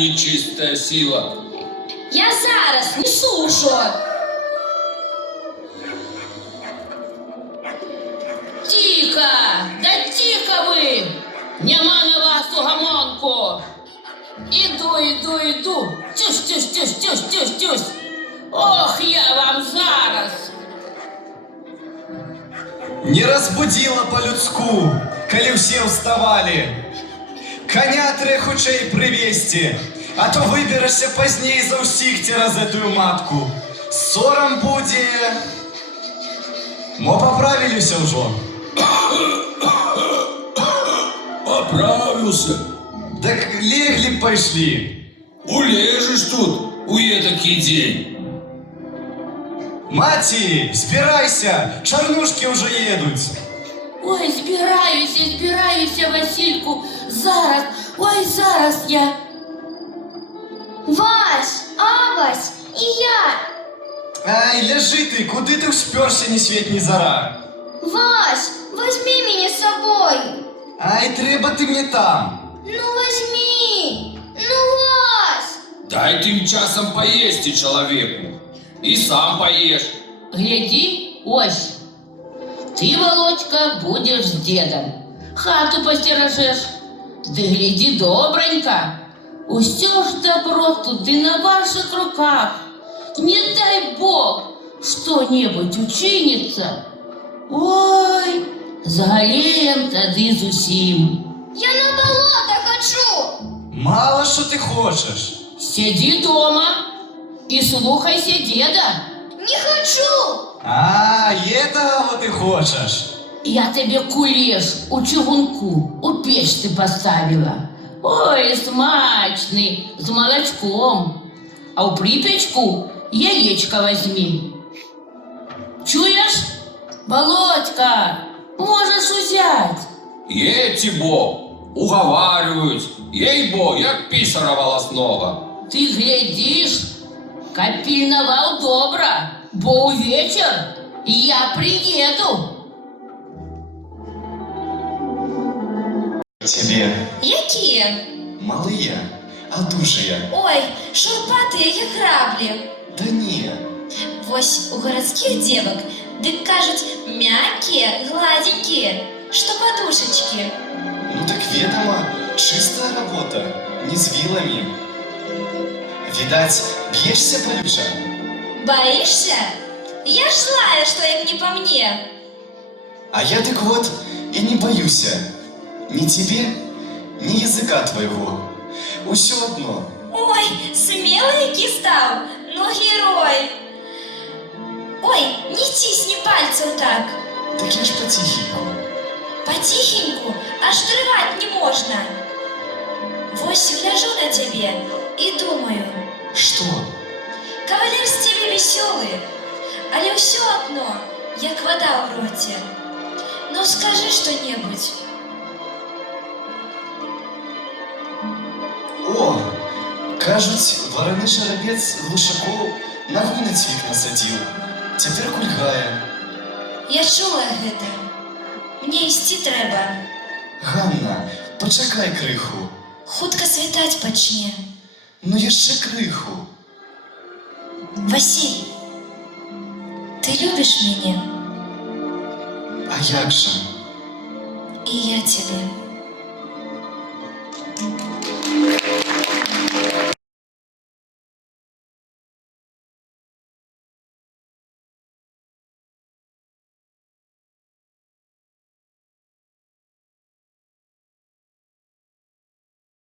нечистая сила. Я зараз несу ужо. Тихо! Да тихо ви! Нема на вас угомонку! Іду. Тюсь. Ох, я вам зараз! Не разбудила по-людску, коли все вставали. Коня трэ хутчэй прывесці, а то выберешься пазней за ўсіх цераз гэтую матку. Сорам будзе. Мо поправіліся ўжо? Поправился. Так леглі б пайшлі. Улежешь тут у этакий день. Маці, збірайся, чарнушкі ўжо едуць. Ой, збираюся, Васильку. Зараз я. Вась, Авась и я. Ай, ляжи ты, куды ты ўспёрся ні свет ні зара? Вась, возьми меня с собой. Ай, трэба ты мне там. Ну возьми. Ну, Вась. Дай тем часом поесть и человеку. И сам поешь. Гляди, ось. Ты, Володька, будешь с дедом. Хату постережешь. Да гляди добренько. Усё ж добро туды на ваших руках. Не дай Бог, что-нибудь учинится. Ой, загалеем тады зусім. Я на болото хочу. Мало що ти хочеш. Сиди дома и слухайся деда. Не хочу. А, этого вот ты хочешь. Я тебе кулеш у чугунку, у печь ты поставила. Ой, смачный, с молочком. А у припечку яєчко возьми. Чуешь? Володька, можешь взять. Эти-бо уговаривают. Ей-бо, як писара волосного. Ты глядишь, как пильновал добра, бо увечер я приеду. Тебе Які? малые, а дужие. Ой, шурпатые, як граблі. Да не. Вось у городских девок, дык кажуть, мягкие, гладенькие, что подушечки. Ну так ведомо, чистая работа, не с вилами. Видать, бьешься полюша? Боишься? Я ж злая, что як не по мне. А я так вот и не боюсь. Ни тебе, ни языка твоего. Усё одно. Ой, смелый який став, ну герой. Ой, не тисни пальцем так. Так я ж потихеньку. Потихеньку, аж тривать не можно. Вось гляжу на тебе и думаю, Что? кавалер з тебе веселый, але все одно, як вода в роте. Ну скажи что-нибудь. О, кажуть, вороний жеребець глушаков на гуни цвік насадил. Тепер кульгає. Я чула гэта. Мне ісці трэба. Ганна, почекай криху. Хутка світаць пачне. Ну яшчэ криху. Василь, ты любишь меня? А як же? И я тебя.